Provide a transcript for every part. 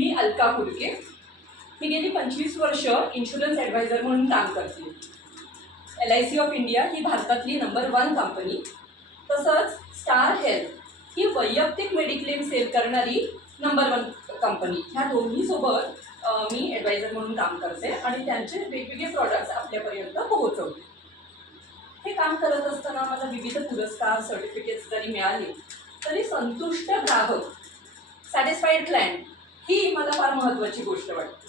मी अलका फुलके. मी गेली 25 वर्ष इन्शुरन्स ॲडवायझर म्हणून काम करते. LIC ऑफ इंडिया ही भारतातली नंबर 1 कंपनी, तसंच स्टार हेल्थ ही वैयक्तिक मेडिक्लेम सेल करणारी नंबर 1 कंपनी. ह्या दोन्हीसोबत मी ॲडवायझर म्हणून काम करते आणि त्यांचे वेगवेगळे प्रॉडक्ट्स आपल्यापर्यंत पोहोचवते. हे काम करत असताना मला विविध पुरस्कार सर्टिफिकेट्स जरी मिळाले तरी संतुष्ट ग्राहक, सॅटिस्फाईड क्लायंट ही मला फार महत्त्वाची गोष्ट वाटते.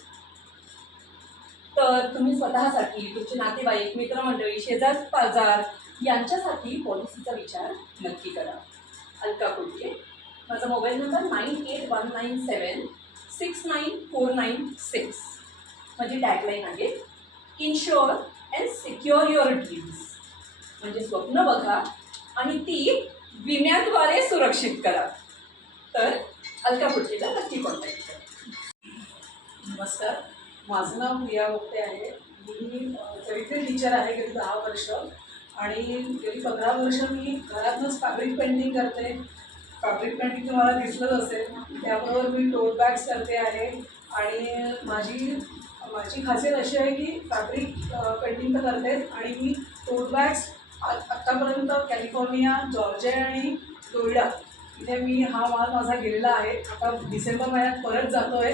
तर तुम्ही स्वतःसाठी, तुमचे नातेवाईक, मित्रमंडळी, शेजार पाजार यांच्यासाठी पॉलिसीचा विचार नक्की करा. अलका फुलके. माझा मोबाईल नंबर 9819769496. माझी टॅगलाईन आहे, insure and secure your dreams. म्हणजे स्वप्न बघा आणि ती विम्याद्वारे सुरक्षित करा. तर अलका फुलकेला नक्की कॉन्टॅक्ट करा. नमस्कार, माझं नाव प्रिया वक्ते आहे. मी सेमिस्टर टीचर आहे गेली 10 वर्ष आणि गेली 15 वर्ष मी घरातूनच फॅब्रिक पेंटिंग करते. फॅब्रिक पेंटिंग तुम्हाला दिसलंच असेल. त्याबरोबर मी टोट बॅग्स करते आहे आणि माझी खासियत अशी आहे की फॅब्रिक पेंटिंग तर करतेच आणि मी टोट बॅग्स आत्तापर्यंत कॅलिफोर्निया, जॉर्जिया आणि फ्लोरिडा इथे मी हा माल माझा गेलेला आहे. आता डिसेंबर महिन्यात परत जातो आहे.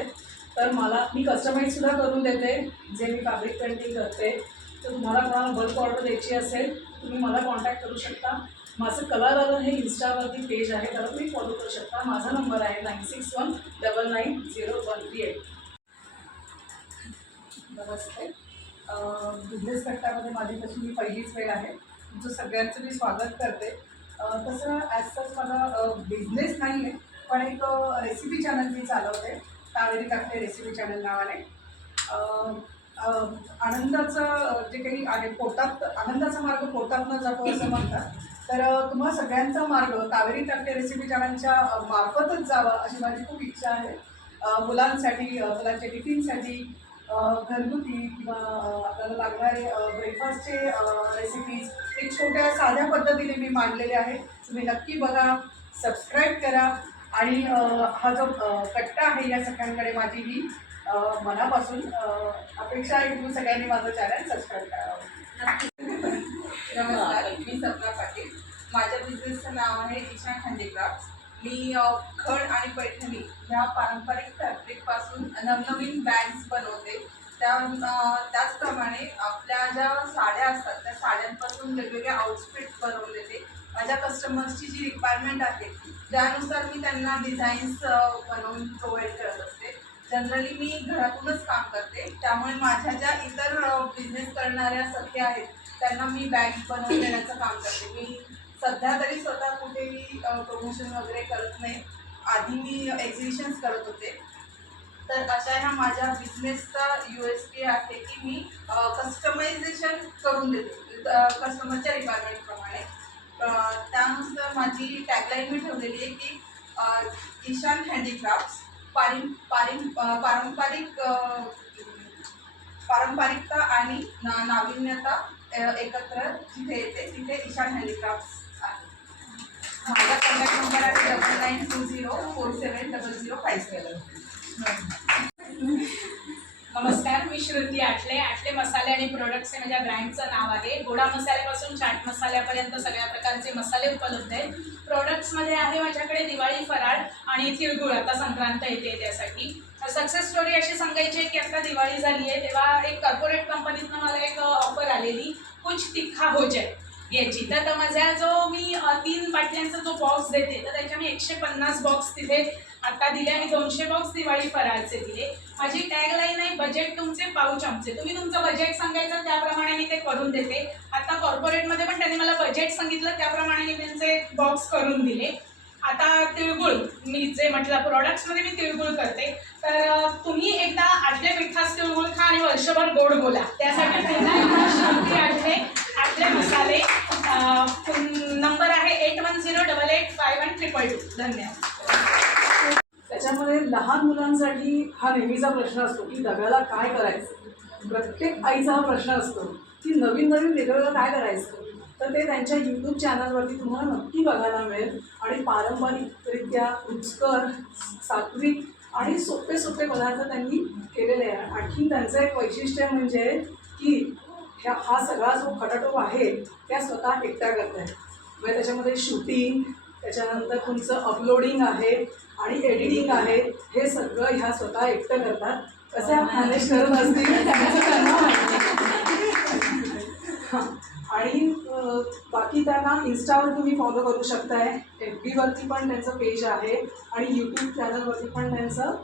तर मी कस्टमाइजसुद्धा करून देते जे मी फॅब्रिक पेंटिंग करते. तर तुम्हाला कोणाला बल्क ऑर्डर द्यायची असेल तुम्ही मला कॉन्टॅक्ट करू शकता. माझं कलादालन हे इन्स्टावरती पेज आहे, तर तुम्ही फॉलो करू शकता. माझा नंबर आहे 9619900138. नमस्ते. बिझनेस कट्टामध्ये माझी तशी मी पहिलीच वेळ आहे. तुमचं सगळ्यांचं मी स्वागत करते. तसं ॲज सच माझा बिझनेस नाही आहे, पण एक रेसिपी चॅनल मी चालवते, कावेरी काकडे रेसिपी चॅनल नावाने. आनंदाचं जे काही आहे, आनंदाचा मार्ग पोटात न जातो असं म्हणतात. तर तुम्हा सगळ्यांचा मार्ग कावेरी काकडे रेसिपी चॅनलच्या मार्फतच जावा अशी माझी खूप इच्छा आहे. मुलांसाठी, मुलांच्या टिफिनसाठी, घरगुती किंवा आपल्याला लागणारे ब्रेकफास्टचे रेसिपीज एक छोट्या साध्या पद्धतीने मी मांडलेले आहे. तुम्ही नक्की बघा, सबस्क्राईब करा आणि हा जो कट्टा आहे या सगळ्यांकडे माझी ही मनापासून अपेक्षा आहे. तुम्ही सगळ्यांनी माझं चॅनल सबस्क्राईब करावं. नमस्कार, मी सपना पाटील. माझ्या बिझनेसचं नाव आहे ईशान हँडीक्राफ्ट्स. मी खड आणि पैठणी ह्या पारंपरिक फॅब्रिकपासून नवनवीन बॅग्स बनवते. त्याचप्रमाणे आपल्या ज्या साड्या असतात त्या साड्यांपासून वेगवेगळे आउटफिट्स बनवून देते. माझ्या कस्टमर्सची जी रिक्वायरमेंट आहे त्यानुसार मी त्यांना डिझाईन्स बनवून प्रोव्हाइड करत असते. जनरली मी घरातूनच काम करते, त्यामुळे माझ्या ज्या इतर बिझनेस करणाऱ्या सख्या आहेत त्यांना मी बॅग्स बनवून देण्याचं काम करते. मी सध्या तरी स्वतः कुठेही प्रमोशन वगैरे करत नाही. आधी मी एक्झिबिशन्स करत होते. तर अशा ह्या माझ्या बिझनेसचा USP आहे की मी कस्टमायझेशन करून देते कस्टमरच्या रिक्वायरमेंटप्रमाणे. त्यानुसार माझी टॅगलाईन मी ठेवलेली आहे की ईशान हँडीक्राफ्ट्स, पारंपरिकता आणि नाविन्यता एकत्र जिथे येते तिथे ईशान हँडीक्राफ्ट्स आहे. माझा कॉन्टॅक्ट नंबर आहे 9920470057. नमस्कार, मी श्रुती आटले मसाले आणि प्रोडक्ट्स हे माझ्या ब्रँडचं नाव आहे. गोडा मसाल्यापासून चाट मसाल्यापर्यंत सगळ्या प्रकारचे मसाले उपलब्ध आहेत. प्रोडक्ट्समध्ये आहे माझ्याकडे दिवाळी फराळ आणि तिळगुळ. आता संक्रांत येते त्यासाठी सक्सेस स्टोरी अशी सांगायची आहे की आता दिवाळी झाली आहे तेव्हा एक कॉर्पोरेट कंपनीतनं मला एक ऑफर आलेली कुछ तिखा हो जाए याची. तर माझ्या जो मी 3 बाटल्यांचा जो बॉक्स देते तर त्याच्या मी 150 बॉक्स तिथे आता दिले आणि 200 बॉक्स दिवाळी फराळचे दिले. माझी टॅगलाईन आहे बजेट तुमचे पाऊच आमचे. तुम्ही तुमचं बजेट सांगायचं त्याप्रमाणे मी ते करून देते. आता कॉर्पोरेटमध्ये पण त्यांनी मला बजेट सांगितलं त्याप्रमाणे मी त्यांचे बॉक्स करून दिले. आता तिळगुळ मी जे म्हटलं प्रॉडक्ट्समध्ये मी तिळगुळ करते. तर तुम्ही एकदा आटले पिठास तिळगुळ खा आणि वर्षभर गोड बोला. त्यासाठी पुन्हा श्रुती आटले मसाले. नंबर आहे 8108851222. धन्यवाद. त्याच्यामध्ये लहान मुलांसाठी हा नेहमीचा प्रश्न असतो की डब्याला काय करायचं. प्रत्येक आईचा हा प्रश्न असतो की नवीन वेगवेगळं काय करायचं. तर ते त्यांच्या यूट्यूब चॅनलवरती तुम्हाला नक्की बघायला मिळेल आणि पारंपरिकरित्या रुचकर, सात्विक आणि सोपे सोपे पदार्थ त्यांनी केलेले आहे. आणखी त्यांचं एक वैशिष्ट्य म्हणजे की हा सगळा जो खटाटोप आहे त्या स्वतः एकट्या करत आहेत. म्हणजे त्याच्यामध्ये शूटिंग, त्याच्यानंतर तुमचं अपलोडिंग आहे आणि एडिटिंग आहे, हे सगळं ह्या स्वतः एकटं करतात. कसे मॅनेज करत असतील त्यांचं त्यांना माहिती. आणि बाकी त्यांना इन्स्टावर तुम्ही फॉलो करू शकताय, FB वरती पण त्यांचं पेज आहे आणि यूट्यूब चॅनलवरती पण त्यांचं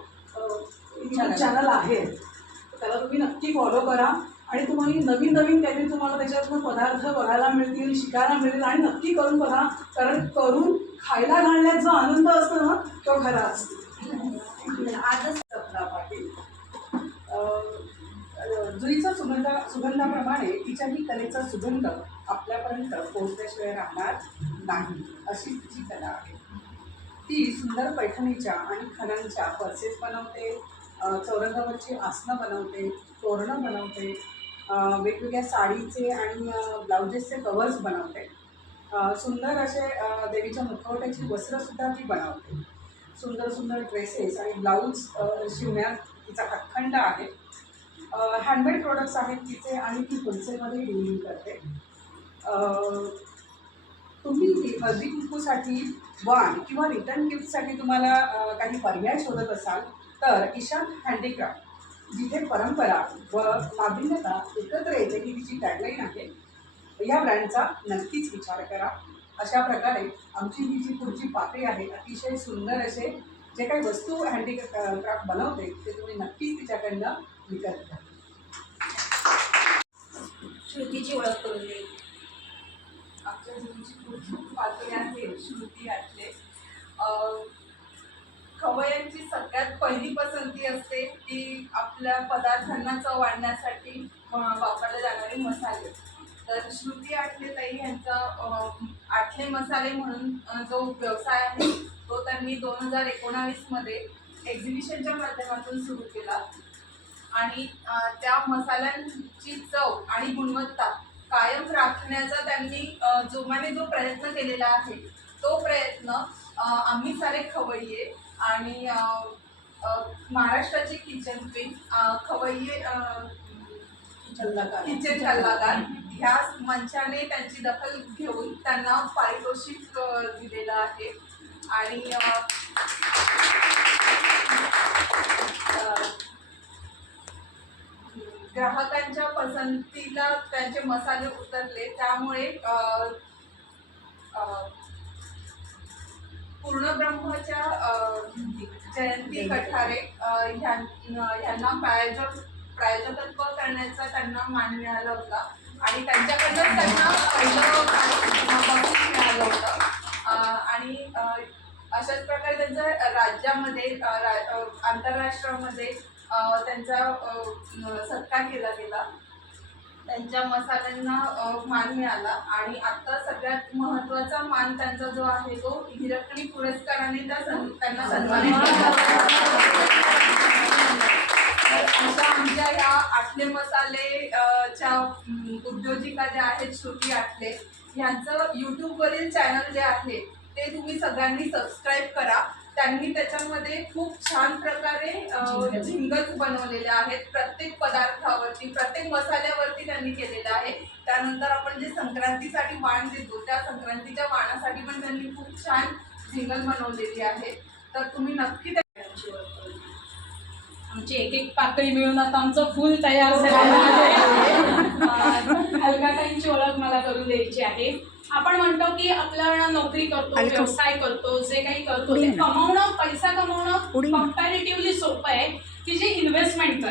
यूट्यूब चॅनल आहे. त्याला तुम्ही नक्की फॉलो करा आणि तुम्ही नवीन नवीन काहीतरी तुम्हाला त्याच्यातून पदार्थ बघायला मिळतील, शिकायला मिळतील आणि नक्की करून बघा. कारण करून खायला घालण्यात जो आनंद असतो ना तो खरा असतो. आजच सपना पाटील जुईचा सुगंधाप्रमाणे तिच्याही कलेचा सुगंध आपल्यापर्यंत पोहोचल्याशिवाय राहणार नाही, अशी तिची कला आहे. ती सुंदर पैठणीच्या आणि खणांच्या पर्सेस बनवते, चौरंगावरची आसनं बनवते, तोरणं बनवते, वेगवेगळ्या साडीचे आणि ब्लाउजेसचे कवर्स बनवते, सुंदर असे देवीच्या मुखवट्याची वस्त्रंसुद्धा ती बनवते. सुंदर सुंदर ड्रेसेस आणि ब्लाऊज शिवण्यात तिचा अखंड आहे. हँडमेड प्रोडक्ट्स आहेत तिचे आणि ती होलसेलमध्ये डिलिव्हरी करते. तुम्ही हळदी कुंकूसाठी वाण किंवा रिटर्न गिफ्टसाठी तुम्हाला काही पर्याय शोधत असाल तर ईशान हँडीक्राफ्ट, जिथे परंपरा व नाविन्यता एकत्र येते ही तिची टॅगलाईन आहे, या ब्रँडचा नक्कीच विचार करा. अशा प्रकारे आमची ही जी पुढची पातळी आहे, अतिशय सुंदर असे जे काही वस्तू हँडीक्राफ्ट बनवते ते तुम्ही नक्कीच तिच्याकडनं विकत घ्या. श्रुतीची ओळख करून देईल. आमच्या जुईची पुढची पातळी आहे श्रुती आटले. खवय्यांची सगळ्यात पहिली पसंती असते ती आपल्या पदार्थांना चव वाढण्यासाठी वापरले जाणारे मसाले. तर श्रुती आटले ताई यांचा आटले मसाले म्हणून जो व्यवसाय आहे तो त्यांनी 2019मध्ये एक्झिबिशनच्या माध्यमातून सुरू केला आणि त्या मसाल्यांची चव आणि गुणवत्ता कायम राखण्याचा त्यांनी जोमाने जो प्रयत्न केलेला आहे तो प्रयत्न आम्ही सारे खवय्ये आणि महाराष्ट्राची किचन क्वीन खवय्ये किचन सल्लागार ह्या मंचाने त्यांची दखल घेऊन त्यांना पारितोषिक दिलेलं आहे. आणि ग्राहकांच्या पसंतीला त्यांचे मसाले उतरले, त्यामुळे पूर्णब्रह्मच्या जयंती कठारे ह्यांना प्रायोजकत्व करण्याचा त्यांना मान मिळाला होता आणि त्यांच्याकडनं त्यांना पहिलं बक्षीस मिळालं होतं. आणि अशाच प्रकारे त्यांच्या राज्यामध्ये आंतरराष्ट्रामध्ये त्यांचा सत्कार केला गेला, त्यांच्या मसाल्यांना मान मिळाला आणि आता सगळ्यात महत्त्वाचा मान त्यांचा जो आहे तो हिरकणी पुरस्काराने त्यांना सन्मानित केला. अशा आमच्या ह्या आटले मसाले च्या उद्योजिका ज्या आहेत श्रुती आटले, ह्यांचं यूट्यूबवरील चॅनल जे आहे ते तुम्ही सगळ्यांनी सबस्क्राईब करा. त्यांनी त्याच्यामध्ये खूप छान प्रकारे झिंगल्स बनवलेले आहेत, प्रत्येक पदार्थावरती प्रत्येक मसाल्यावरती त्यांनी केलेलं आहे. त्यानंतर आपण जे संक्रांतीसाठी वाण देतो त्या संक्रांतीच्या वाणासाठी पण त्यांनी खूप छान झिंगल बनवलेली आहे. तर तुम्ही नक्की आमची एक एक पाकळी मिळून आता आमचं फुल तयार झालेलं आहे. अलकाताईंची ओळख मला करून द्यायची आहे. आपण म्हणतो की आपल्याला नोकरी करतो, व्यवसाय करतो, जे काही करतो ते कमवणं, पैसा कमवणं कम्पॅरेटिव्हली सोपं आहे की जे इन्व्हेस्टमेंट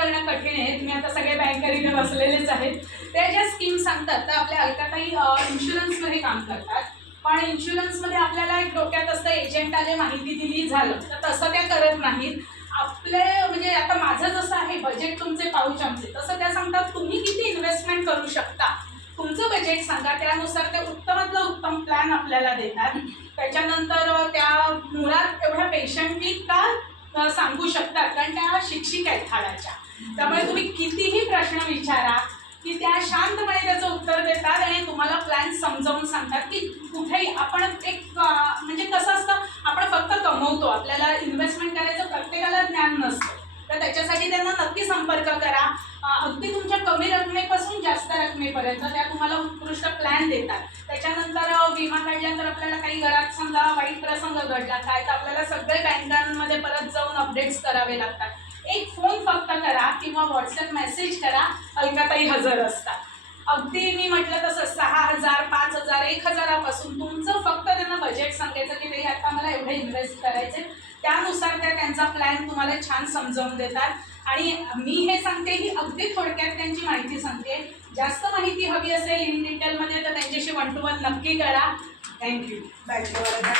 करणं कठीण आहे. तुम्ही आता सगळे बँकरीने बसलेलेच आहेत. त्या ज्या स्कीम सांगतात तर आपल्या अलकाताई इन्शुरन्समध्ये काम करतात, पण इन्शुरन्समध्ये आपल्याला एक डोक्यात असतं एजंट आले माहिती दिली झालं, तर तसं त्या करत नाहीत. आपले म्हणजे आता माझं जसं आहे बजेट तुमचे पाऊच आमचे, तसं त्या सांगतात तुम्ही किती इन्व्हेस्टमेंट करू शकता, तुमचं बजेट सांगा, त्यानुसार ते उत्तमातलं उत्तम प्लॅन आपल्याला देतात. त्याच्यानंतर त्या मुळात एवढ्या पेशंटली का सांगू शकतात कारण त्या शिक्षिका आहेत हाडाच्या, त्यामुळे तुम्ही कितीही प्रश्न विचारा की त्या शांतपणे त्याचं उत्तर देतात आणि तुम्हाला प्लॅन समजावून सांगतात की कुठेही आपण म्हणजे कसं असतं, आपण फक्त कमवतो, आपल्याला इन्व्हेस्टमेंट करायचं प्रत्येकाला ज्ञान नसतं. तर त्याच्यासाठी त्यांना नक्की संपर्क करा. अगदी तुमच्या कमी रकमेपासून जास्त रकमेपर्यंत त्या तुम्हाला उत्कृष्ट प्लॅन देतात. त्याच्यानंतर विमा काढल्यानंतर आपल्याला काही घरात समजा वाईट प्रसंग घडला काय, तर आपल्याला सगळे बँकांमध्ये परत जाऊन अपडेट्स करावे लागतात. एक फोन फक्त करा किंवा व्हॉट्सअप मेसेज करा, अलकाताई हजर असतात. अगदी मी म्हटलं तसं 6,000, 5,000, 1,000पासून तुमचं फक्त त्यांना बजेट सांगायचं की ते आता मला एवढे इन्व्हेस्ट करायचे, त्यानुसार त्या त्यांचा प्लॅन तुम्हाला छान समजावून देतात. आणि मी हे सांगते की अगदी थोडक्यात त्यांची माहिती सांगते. जास्त माहिती हवी असेल इन डिटेलमध्ये तर त्यांच्याशी 1 to 1 नक्की करा. थँक्यू. बँकेवाला